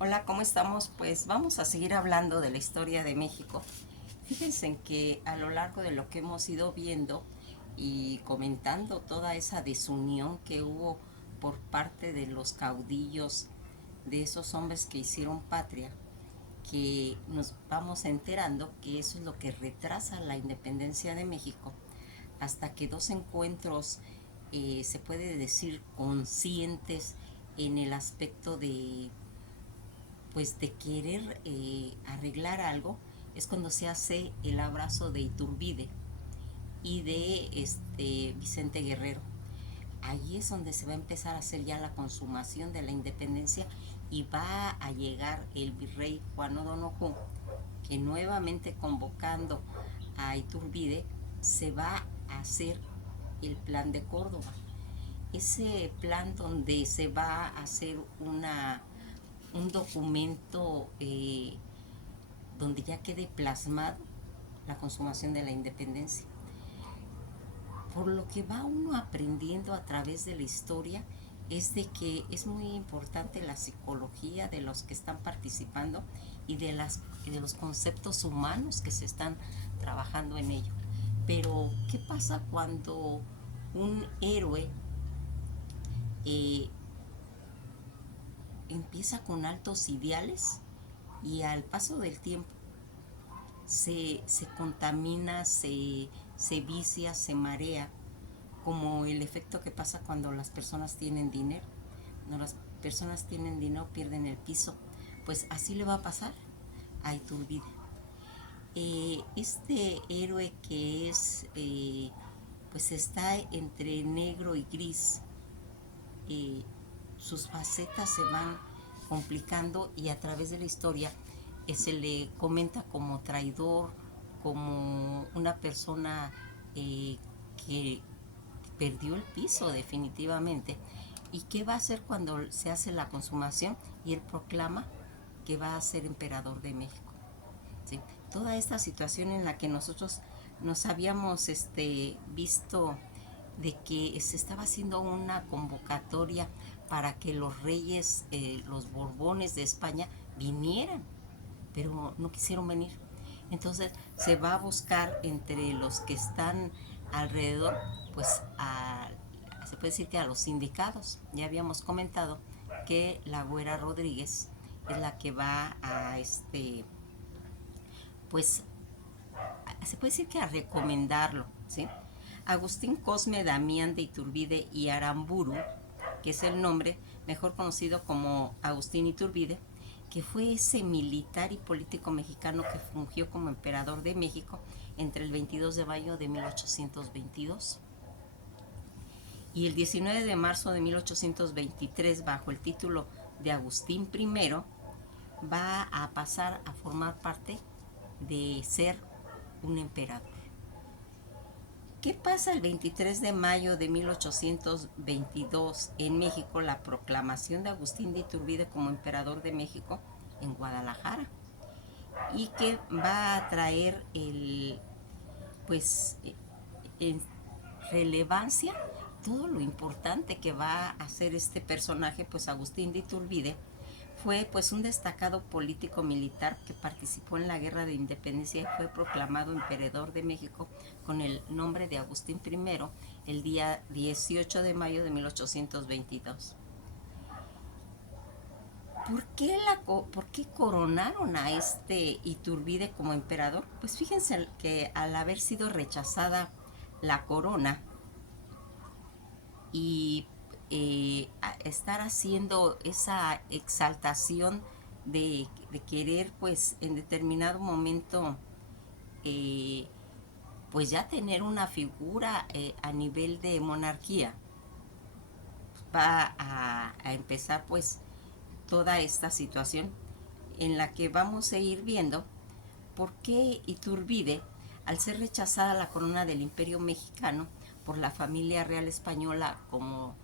Hola, ¿cómo estamos? Pues vamos a seguir hablando de la historia de México. Fíjense en que a lo largo de lo que hemos ido viendo y comentando toda esa desunión que hubo por parte de los caudillos, de esos hombres que hicieron patria, que nos vamos enterando que eso es lo que retrasa la independencia de México, hasta que dos encuentros, se puede decir, conscientes en el aspecto de pues de querer arreglar algo, es cuando se hace el abrazo de Iturbide y de Vicente Guerrero. Ahí es donde se va a empezar a hacer ya la consumación de la independencia y va a llegar el virrey Juan O'Donoghue, que nuevamente convocando a Iturbide se va a hacer el plan de Córdoba. Ese plan donde se va a hacer un documento, donde ya quede plasmado la consumación de la independencia. Por lo que va uno aprendiendo a través de la historia es de que es muy importante la psicología de los que están participando y de los conceptos humanos que se están trabajando en ello. Pero, ¿qué pasa cuando un héroe eh, empieza con altos ideales y al paso del tiempo se contamina, se vicia, se marea, como el efecto que pasa cuando las personas tienen dinero? Cuando las personas tienen dinero pierden el piso. Pues así le va a pasar a Iturbide. Este héroe que pues está entre negro y gris, eh, sus facetas se van complicando y a través de la historia se le comenta como traidor, como una persona que perdió el piso definitivamente. ¿Y qué va a hacer cuando se hace la consumación y él proclama que va a ser emperador de México? ¿Sí? Toda esta situación en la que nosotros nos habíamos visto de que se estaba haciendo una convocatoria para que los reyes, los Borbones de España, vinieran, pero no quisieron venir. Entonces se va a buscar entre los que están alrededor, pues se puede decir que a los sindicados. Ya habíamos comentado que la Güera Rodríguez es la que va a pues se puede decir que a recomendarlo, ¿sí? Agustín Cosme Damián de Iturbide y Aramburu, que es el nombre mejor conocido como Agustín Iturbide, que fue ese militar y político mexicano que fungió como emperador de México entre el 22 de mayo de 1822 y el 19 de marzo de 1823, bajo el título de Agustín I, va a pasar a formar parte de ser un emperador. ¿Qué pasa el 23 de mayo de 1822 en México? La proclamación de Agustín de Iturbide como emperador de México en Guadalajara, y que va a traer pues en relevancia todo lo importante que va a hacer este personaje. Pues Agustín de Iturbide fue pues un destacado político militar que participó en la Guerra de Independencia y fue proclamado emperador de México con el nombre de Agustín I el día 18 de mayo de 1822. ¿Por qué coronaron a este Iturbide como emperador? Pues fíjense que al haber sido rechazada la corona y estar haciendo esa exaltación de querer pues en determinado momento, eh, pues ya tener una figura a nivel de monarquía, va a empezar pues toda esta situación en la que vamos a ir viendo por qué Iturbide, al ser rechazada la corona del Imperio Mexicano por la familia real española, como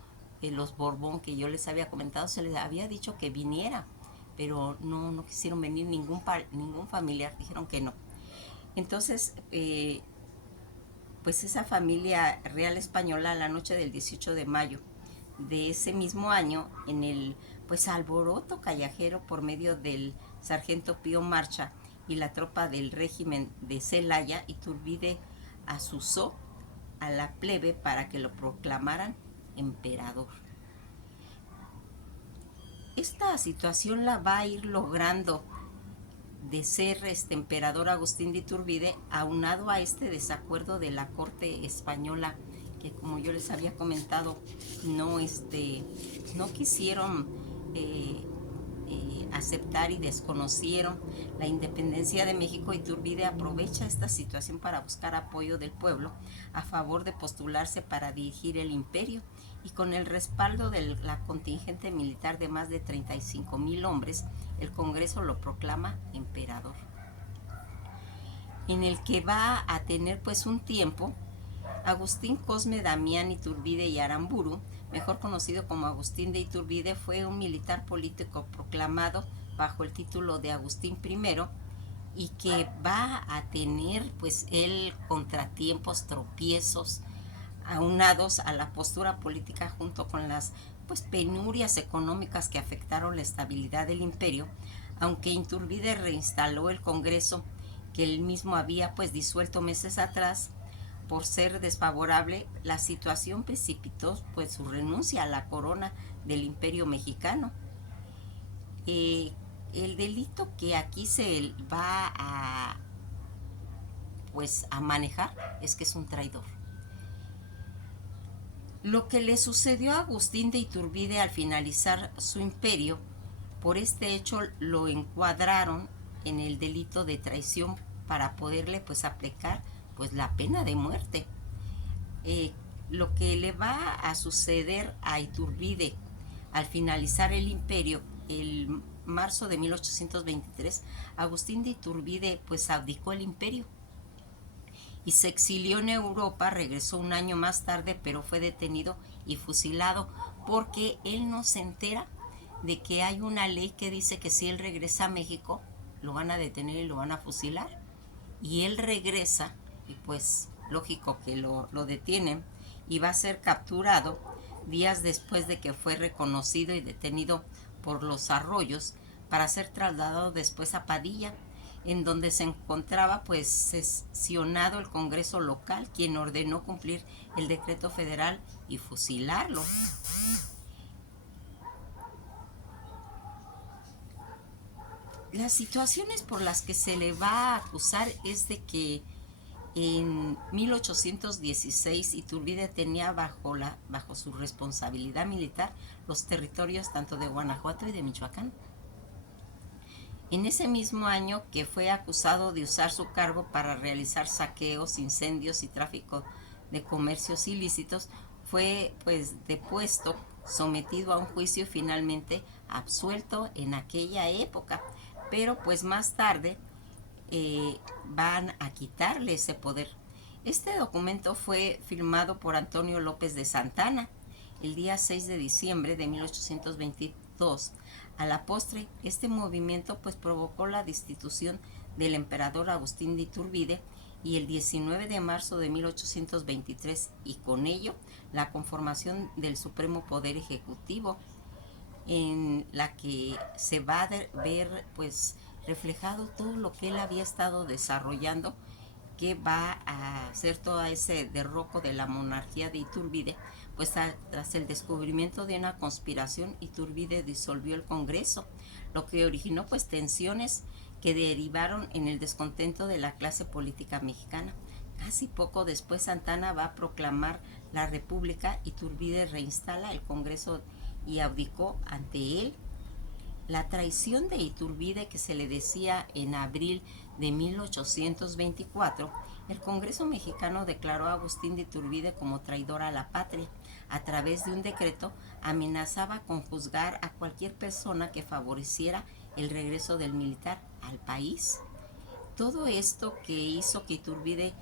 los Borbón que yo les había comentado, se les había dicho que viniera, pero no quisieron venir ningún familiar, dijeron que no. Entonces, pues esa familia real española, la noche del 18 de mayo de ese mismo año, en el pues alboroto callejero por medio del sargento Pío Marcha y la tropa del régimen de Celaya, Iturbide asusó a la plebe para que lo proclamaran emperador. Esta situación la va a ir logrando de ser emperador Agustín de Iturbide, aunado a este desacuerdo de la corte española, que como yo les había comentado, no quisieron aceptar y desconocieron la independencia de México. Iturbide aprovecha esta situación para buscar apoyo del pueblo a favor de postularse para dirigir el imperio, y con el respaldo de la contingente militar de más de 35,000 hombres, el Congreso lo proclama emperador, en el que va a tener pues un tiempo. Agustín Cosme Damián Iturbide y Aramburu, mejor conocido como Agustín de Iturbide, fue un militar político proclamado bajo el título de Agustín I, y que va a tener pues él contratiempos, tropiezos, aunados a la postura política junto con las pues penurias económicas que afectaron la estabilidad del imperio, aunque Iturbide reinstaló el Congreso que él mismo había pues disuelto meses atrás. Por ser desfavorable, la situación precipitó pues su renuncia a la corona del imperio mexicano. El delito que aquí se va a manejar es que es un traidor. Lo que le sucedió a Agustín de Iturbide al finalizar su imperio, por este hecho lo encuadraron en el delito de traición para poderle pues aplicar pues la pena de muerte. Lo que le va a suceder a Iturbide al finalizar el imperio, el marzo de 1823, Agustín de Iturbide pues abdicó el imperio y se exilió en Europa. Regresó un año más tarde, pero fue detenido y fusilado porque él no se entera de que hay una ley que dice que si él regresa a México lo van a detener y lo van a fusilar. Y él regresa y pues lógico que lo detienen, y va a ser capturado días después de que fue reconocido y detenido por los arroyos, para ser trasladado después a Padilla, en donde se encontraba pues sesionado el Congreso local, quien ordenó cumplir el decreto federal y fusilarlo. Las situaciones por las que se le va a acusar es de que en 1816 Iturbide tenía bajo su responsabilidad militar los territorios tanto de Guanajuato y de Michoacán. En ese mismo año que fue acusado de usar su cargo para realizar saqueos, incendios y tráfico de comercios ilícitos, fue pues depuesto, sometido a un juicio y finalmente absuelto en aquella época. Pero pues más tarde van a quitarle ese poder. Este documento fue firmado por Antonio López de Santana el día 6 de diciembre de 1822. A la postre, este movimiento pues provocó la destitución del emperador Agustín de Iturbide, y el 19 de marzo de 1823, y con ello la conformación del Supremo Poder Ejecutivo, en la que se va a ver pues reflejado todo lo que él había estado desarrollando, que va a hacer todo ese derroco de la monarquía de Iturbide. Pues tras el descubrimiento de una conspiración, Iturbide disolvió el Congreso, lo que originó pues tensiones que derivaron en el descontento de la clase política mexicana. Casi poco después Santana va a proclamar la República. Iturbide reinstala el Congreso y abdicó ante él. La traición de Iturbide, que se le decía en abril de 1824, el Congreso mexicano declaró a Agustín de Iturbide como traidor a la patria. A través de un decreto amenazaba con juzgar a cualquier persona que favoreciera el regreso del militar al país. Todo esto que hizo que Iturbide,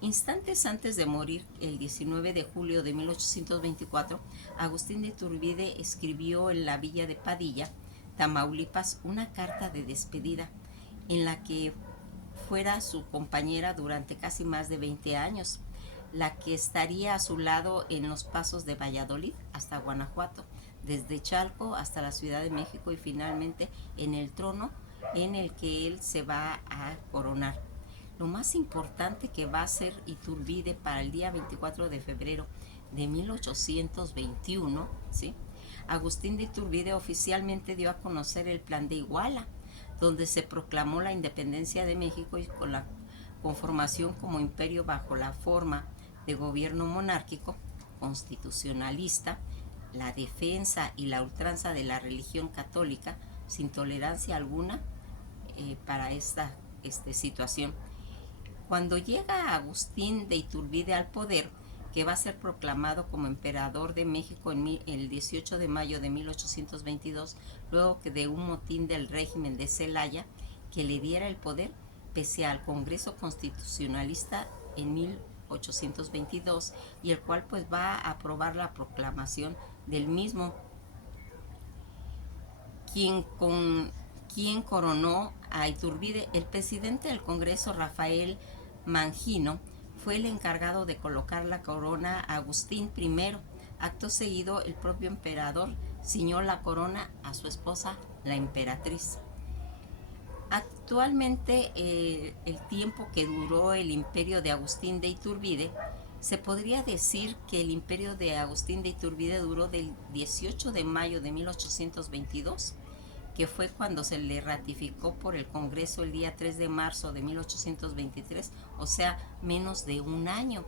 instantes antes de morir, el 19 de julio de 1824, Agustín de Iturbide escribió en la villa de Padilla, Tamaulipas, una carta de despedida en la que fuera su compañera durante casi más de 20 años. la que estaría a su lado en los pasos de Valladolid hasta Guanajuato, desde Chalco hasta la Ciudad de México y finalmente en el trono en el que él se va a coronar. Lo más importante que va a hacer Iturbide para el día 24 de febrero de 1821, ¿sí? Agustín de Iturbide oficialmente dio a conocer el Plan de Iguala, donde se proclamó la independencia de México y con la conformación como imperio bajo la forma de gobierno monárquico, constitucionalista, la defensa y la ultranza de la religión católica, sin tolerancia alguna para esta situación. Cuando llega Agustín de Iturbide al poder, que va a ser proclamado como emperador de México el 18 de mayo de 1822, luego que de un motín del régimen de Celaya que le diera el poder, pese al Congreso Constitucionalista en 1822, y el cual pues va a aprobar la proclamación del mismo, quien coronó a Iturbide. El presidente del Congreso, Rafael Mangino, fue el encargado de colocar la corona a Agustín I. Acto seguido, el propio emperador ciñó la corona a su esposa, la emperatriz. Actualmente, el tiempo que duró el imperio de Agustín de Iturbide, se podría decir que el imperio de Agustín de Iturbide duró del 18 de mayo de 1822, que fue cuando se le ratificó por el Congreso el día 3 de marzo de 1823, o sea, menos de un año.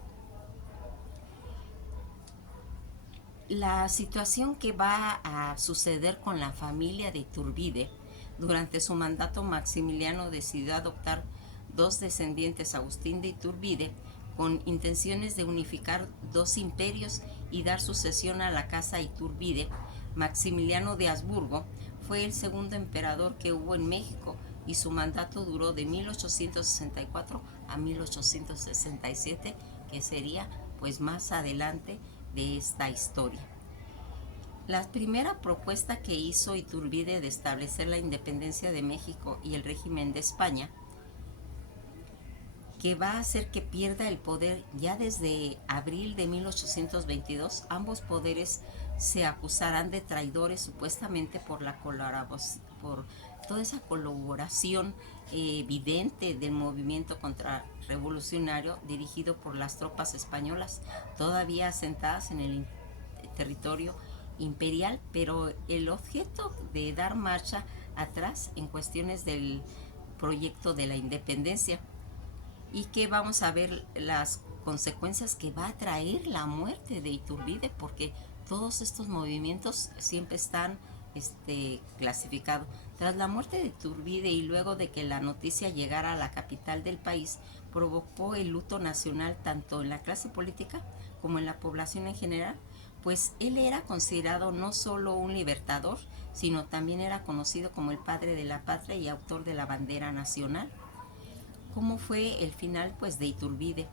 La situación que va a suceder con la familia de Iturbide: durante su mandato, Maximiliano decidió adoptar dos descendientes, Agustín de Iturbide, con intenciones de unificar dos imperios y dar sucesión a la casa Iturbide. Maximiliano de Habsburgo fue el segundo emperador que hubo en México y su mandato duró de 1864 a 1867, que sería pues más adelante de esta historia. La primera propuesta que hizo Iturbide de establecer la independencia de México y el régimen de España, que va a hacer que pierda el poder ya desde abril de 1822, ambos poderes se acusarán de traidores supuestamente por toda esa colaboración evidente del movimiento contrarrevolucionario dirigido por las tropas españolas todavía asentadas en el territorio imperial, pero el objeto de dar marcha atrás en cuestiones del proyecto de la independencia, y que vamos a ver las consecuencias que va a traer la muerte de Iturbide, porque todos estos movimientos siempre están clasificados. Tras la muerte de Iturbide y luego de que la noticia llegara a la capital del país, provocó el luto nacional tanto en la clase política como en la población en general, pues él era considerado no solo un libertador, sino también era conocido como el padre de la patria y autor de la bandera nacional. ¿Cómo fue el final pues de Iturbide?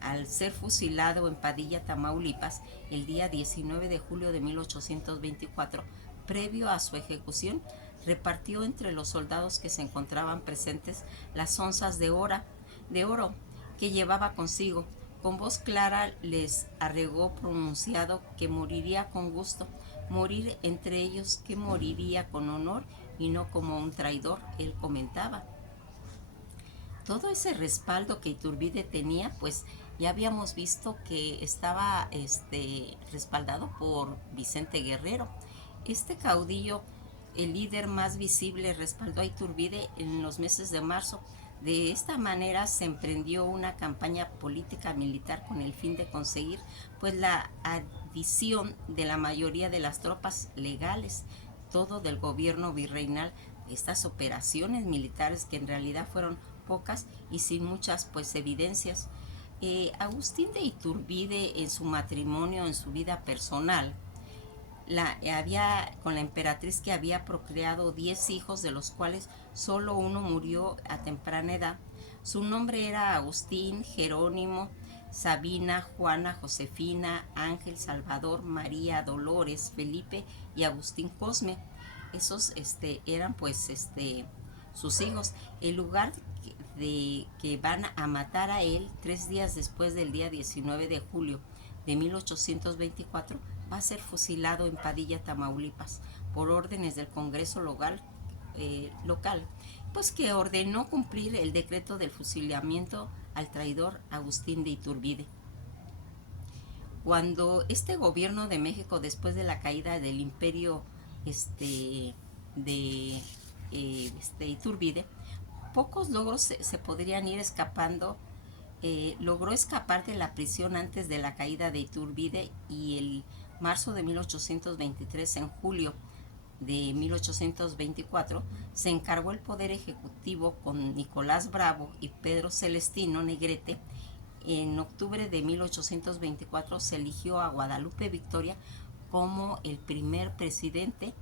Al ser fusilado en Padilla, Tamaulipas, el día 19 de julio de 1824, previo a su ejecución, repartió entre los soldados que se encontraban presentes las onzas de oro que llevaba consigo. Con voz clara les arregó pronunciado que moriría con gusto, morir entre ellos, que moriría con honor y no como un traidor, él comentaba. Todo ese respaldo que Iturbide tenía, pues ya habíamos visto que estaba respaldado por Vicente Guerrero. Este caudillo, el líder más visible, respaldó a Iturbide en los meses de marzo. De esta manera se emprendió una campaña política militar con el fin de conseguir pues la adición de la mayoría de las tropas legales, todo del gobierno virreinal. Estas operaciones militares, que en realidad fueron pocas y sin muchas pues evidencias. Agustín de Iturbide, en su matrimonio, en su vida personal, con la emperatriz, que había procreado 10 hijos, de los cuales solo uno murió a temprana edad. Su nombre era Agustín, Jerónimo, Sabina, Juana, Josefina, Ángel, Salvador, María, Dolores, Felipe y Agustín Cosme. Esos eran pues sus hijos. El lugar de que van a matar a él 3 días después del día 19 de julio de 1824, va a ser fusilado en Padilla, Tamaulipas, por órdenes del Congreso local, pues que ordenó cumplir el decreto del fusilamiento al traidor Agustín de Iturbide. Cuando este gobierno de México, después de la caída del imperio de Iturbide, pocos logros se podrían ir escapando. Logró escapar de la prisión antes de la caída de Iturbide, y el marzo de 1823, en julio de 1824, se encargó el Poder Ejecutivo con Nicolás Bravo y Pedro Celestino Negrete. En octubre de 1824 se eligió a Guadalupe Victoria como el primer presidente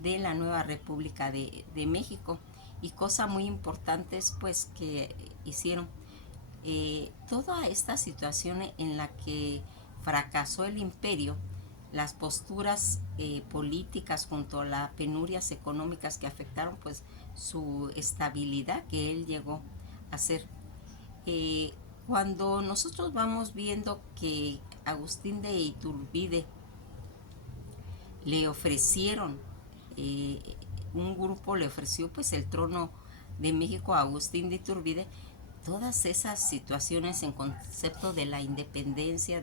de la nueva República de México. Y cosa muy importante pues que hicieron, toda esta situación en la que fracasó el imperio, las posturas políticas junto a las penurias económicas que afectaron pues su estabilidad que él llegó a ser. Cuando nosotros vamos viendo que Agustín de Iturbide le ofrecieron, un grupo le ofreció pues el trono de México a Agustín de Iturbide, todas esas situaciones en concepto de la independencia,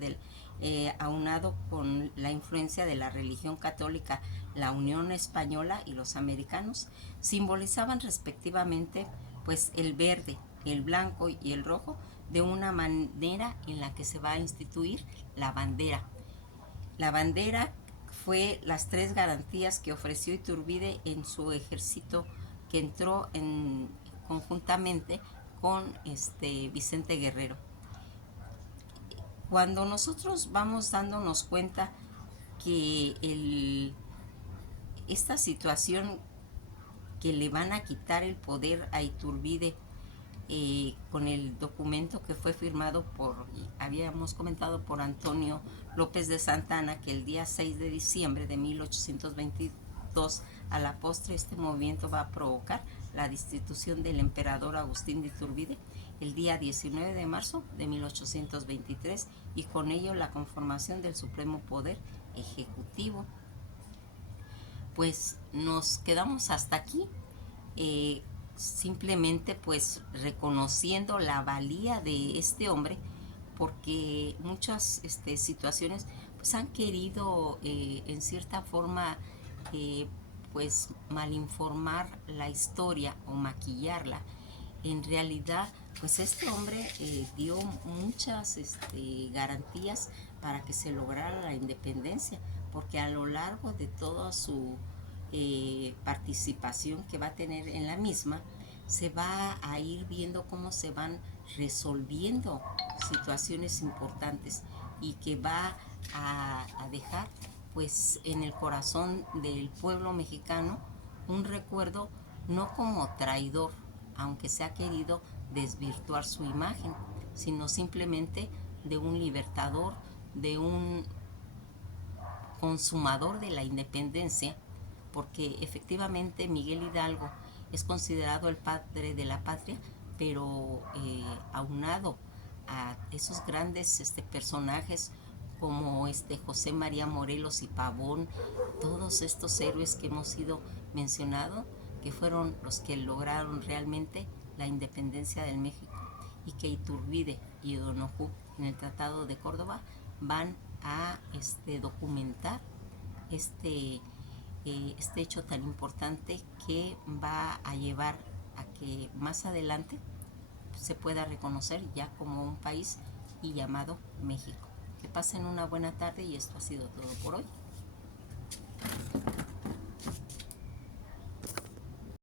aunado con la influencia de la religión católica, la Unión Española y los americanos, simbolizaban respectivamente pues el verde, el blanco y el rojo, de una manera en la que se va a instituir la bandera. La bandera fue las 3 garantías que ofreció Iturbide en su ejército, que entró conjuntamente con Vicente Guerrero. Cuando nosotros vamos dándonos cuenta que esta situación que le van a quitar el poder a Iturbide, con el documento que fue firmado habíamos comentado, por Antonio López de Santana, que el día 6 de diciembre de 1822, a la postre, este movimiento va a provocar la destitución del emperador Agustín de Iturbide el día 19 de marzo de 1823, y con ello la conformación del Supremo Poder Ejecutivo. Pues nos quedamos hasta aquí, simplemente pues reconociendo la valía de este hombre, porque muchas situaciones pues han querido, en cierta forma, pues malinformar la historia o maquillarla. En realidad pues este hombre dio muchas garantías para que se lograra la independencia, porque a lo largo de toda su participación que va a tener en la misma, se va a ir viendo cómo se van resolviendo situaciones importantes, y que va a dejar pues en el corazón del pueblo mexicano un recuerdo, no como traidor, aunque se ha querido desvirtuar su imagen, sino simplemente de un libertador, de un consumador de la independencia, porque efectivamente Miguel Hidalgo es considerado el padre de la patria, pero aunado a esos grandes personajes como José María Morelos y Pavón, todos estos héroes que hemos ido mencionando, que fueron los que lograron realmente la independencia del México, y que Iturbide y O'Donoghue en el Tratado de Córdoba van a documentar este hecho tan importante, que va a llevar a que más adelante se pueda reconocer ya como un país y llamado México. Que pasen una buena tarde, y esto ha sido todo por hoy.